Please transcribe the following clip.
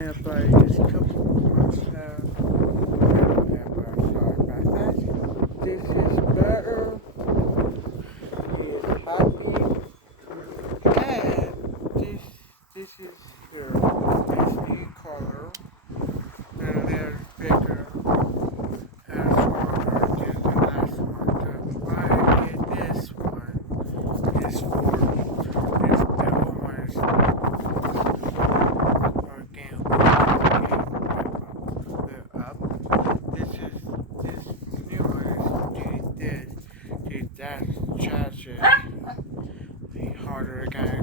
And by just a couple months now, sorry about that. This is better. He is happy. And this is here. This new color. And there's bigger and stronger than the last one. The why I get this one is for this the almost again up. This new one is do this, do that, charge it. The harder again.